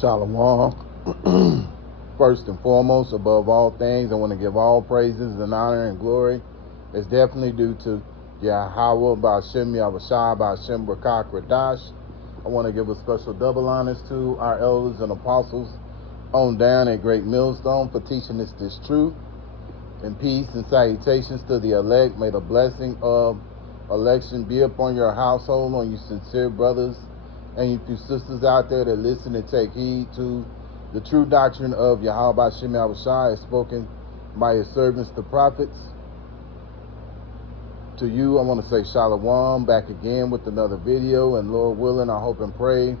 Shalom. First and foremost, above all things, I want to give all praises and honor and glory. It's definitely due to Yahweh, Ba'ashem Yahushua, Ba'ashem Rakak Radash. I want to give a special double honors to our elders and apostles on down at Great Millstone for teaching us this truth. And peace and salutations to the elect. May the blessing of election be upon your household, on you sincere brothers and you sisters out there that listen and take heed to the true doctrine of Yahweh Ba'ashem Yahushua as spoken by his servants, the prophets. To you, I want to say Shalom, back again with another video, and Lord willing, I hope and pray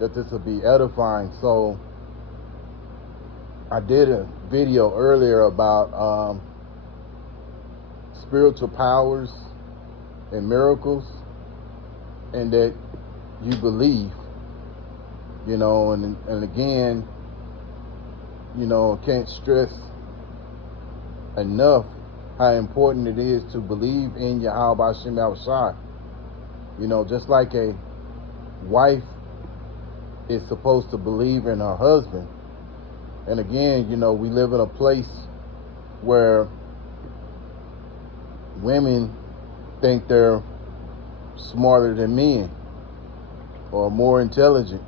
that this will be edifying. So, I did a video earlier about spiritual powers and miracles, and that you believe, and again, can't stress enough how important it is to believe in Yahweh Ba'ashem Yahushua. Just like a wife is supposed to believe in her husband. And again, we live in a place where women think they're smarter than men or more intelligent,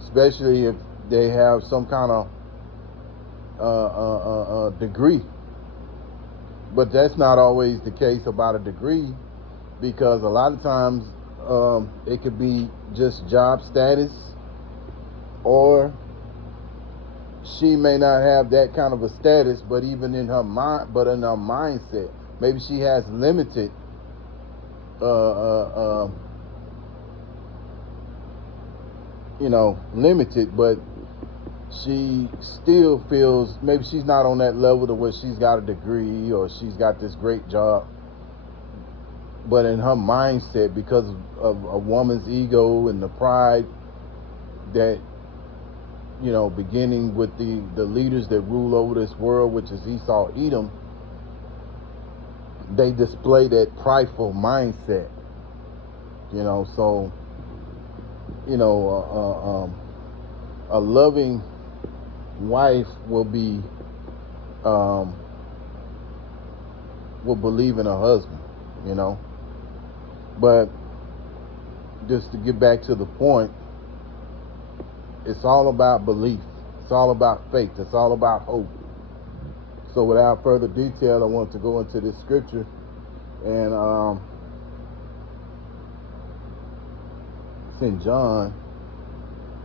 especially if they have some kind of degree. But that's not always the case about a degree, because a lot of times it could be just job status, or she may not have that kind of a status, but even in her mind, but in her mindset, maybe she has limited limited, but she still feels maybe she's not on that level to where she's got a degree or she's got this great job, but in her mindset, because of a woman's ego and the pride that beginning with the leaders that rule over this world, which is Esau, Edom, they display that prideful mindset. So a loving wife will believe in her husband, but just to get back to the point, it's all about belief, it's all about faith, it's all about hope. So without further detail, I want to go into this scripture, and it's in John.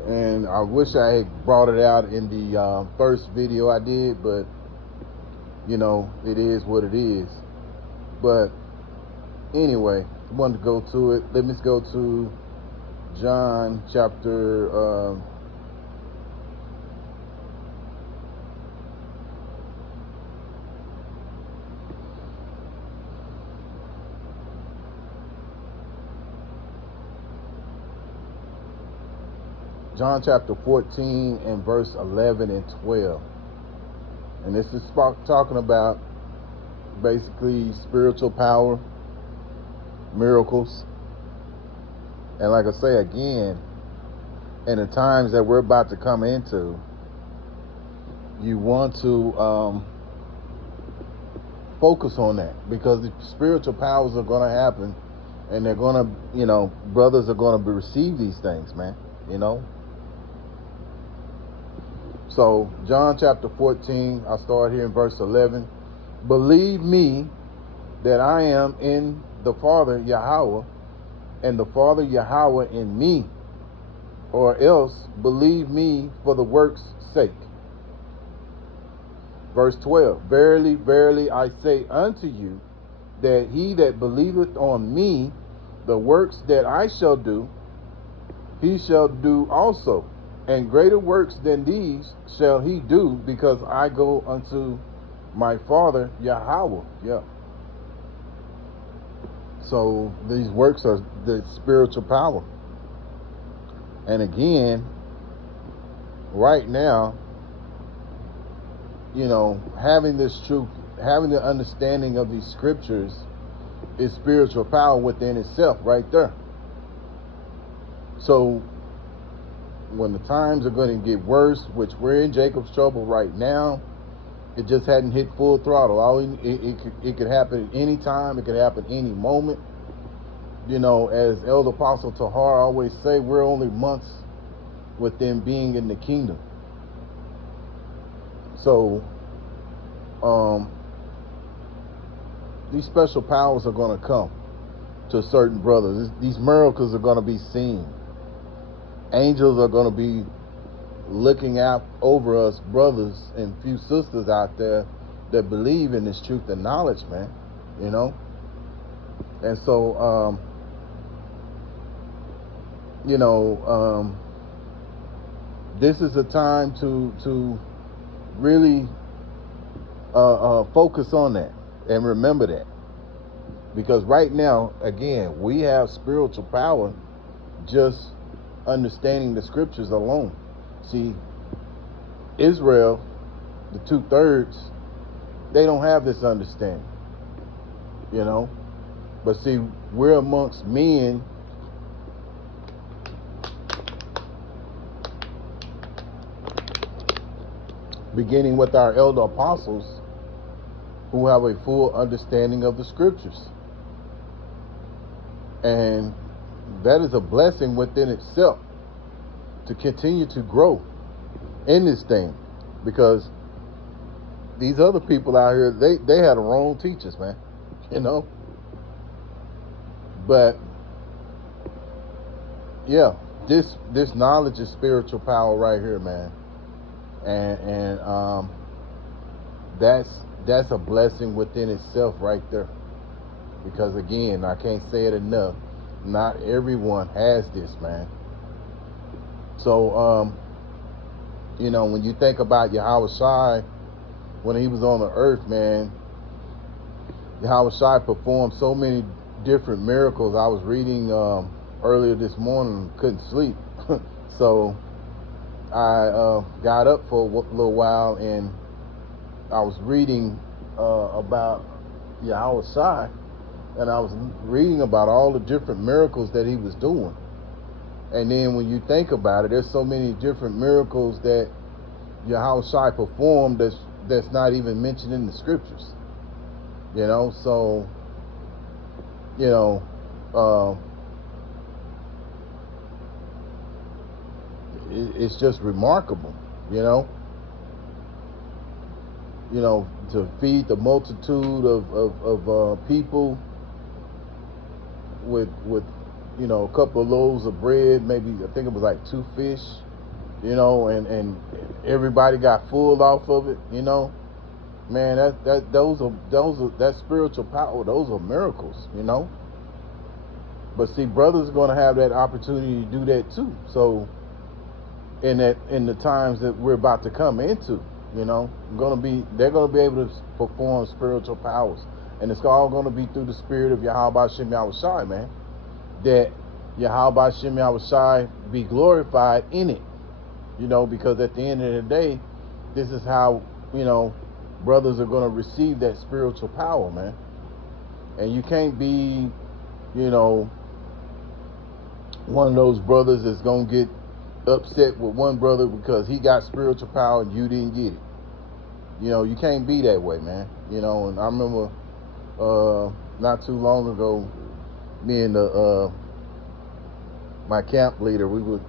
And I wish I had brought it out in the first video I did, but it is what it is. But anyway, I wanted to go to it. Let me go to John chapter John chapter 14 and verse 11 and 12. And this is talking about basically spiritual power, miracles. And like I say again, in the times that we're about to come into, you want to focus on that, because the spiritual powers are going to happen, and they're going to, brothers are going to receive these things, man, So, John chapter 14, I'll start here in verse 11. Believe me that I am in the Father Yahweh, and the Father Yahweh in me, or else believe me for the work's sake. Verse 12. Verily, verily, I say unto you, that he that believeth on me, the works that I shall do, he shall do also. And greater works than these shall he do, because I go unto my Father Yahweh. Yeah. So these works are the spiritual power. And again, right now, having this truth, having the understanding of these scriptures is spiritual power within itself right there. So when the times are going to get worse, which we're in Jacob's trouble right now, it just hadn't hit full throttle. It could happen at any time. It could happen any moment. You know, as Elder Apostle Tahar always say, we're only months within being in the kingdom. So, these special powers are going to come to certain brothers. These miracles are going to be seen. Angels are going to be looking out over us, brothers and few sisters out there that believe in this truth and knowledge, man. You know? And so, this is a time to really focus on that and remember that. Because right now, again, we have spiritual power just understanding the scriptures alone. See, Israel, the 2/3, they don't have this understanding, you know. But see, we're amongst men beginning with our elder apostles who have a full understanding of the scriptures. And that is a blessing within itself to continue to grow in this thing, because these other people out here, they had the wrong teachers, man, you know. But yeah, this knowledge is spiritual power right here, man, and that's a blessing within itself right there. Because again, I can't say it enough, not everyone has this, man. So, when you think about Yahweh Shai, when he was on the earth, man, Yahweh Shai performed so many different miracles. I was reading earlier this morning, couldn't sleep. So I got up for a little while, and I was reading about Yahweh Shai, and I was reading about all the different miracles that he was doing. And then when you think about it, there's so many different miracles that Yahweh Shai performed that's not even mentioned in the scriptures. You know, so, it's just remarkable, to feed the multitude of people with a couple of loaves of bread, maybe I think it was like 2 fish, and everybody got full off of it, man. That's spiritual power. Those are miracles, But see, brothers are going to have that opportunity to do that too. So in the times that we're about to come into, they're going to be able to perform spiritual powers, and it's all going to be through the spirit of Yahweh Shem Yahweh Shai, man. That Yahweh Shem Yahweh Shai be glorified in it, because at the end of the day, this is how brothers are going to receive that spiritual power, man. And you can't be one of those brothers that's going to get upset with one brother because he got spiritual power and you didn't get it. You can't be that way, man. And I remember not too long ago, me and my camp leader, we were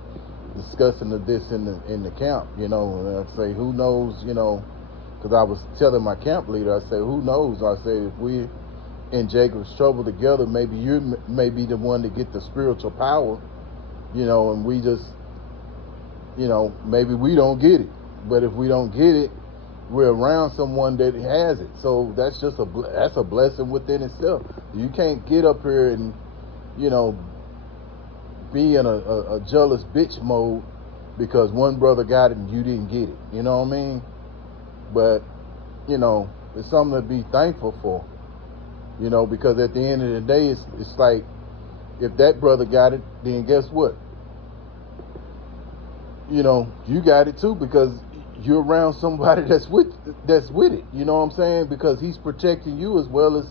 discussing this in the camp, and I say, who knows, because I was telling my camp leader, I say, who knows? I say, if we're in Jacob's trouble together, maybe you may be the one to get the spiritual power, and we just, maybe we don't get it. But if we don't get it, we're around someone that has it. So that's just that's a blessing within itself. You can't get up here and, be in a jealous bitch mode because one brother got it and you didn't get it. You know what I mean? But, it's something to be thankful for. Because at the end of the day, it's like, if that brother got it, then guess what? You got it too, because you're around somebody that's with it. You know what I'm saying? Because he's protecting you as well as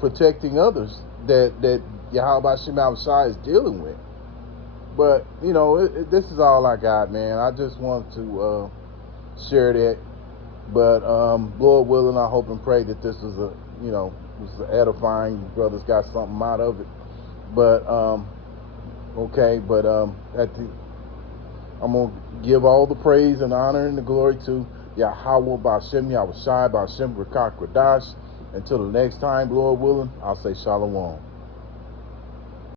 protecting others that Yahweh Shem Yahweh Shai is dealing with. But you know, this is all I got, man. I just want to share that. But Lord willing, I hope and pray that this is a, you know, this is edifying. You brothers got something out of it. But okay, but I'm gonna give all the praise and honor and the glory to Yahweh Ba'Shem Yahushai Ba'Shem Rakak Radash. Until the next time, Lord willing, I'll say Shalom.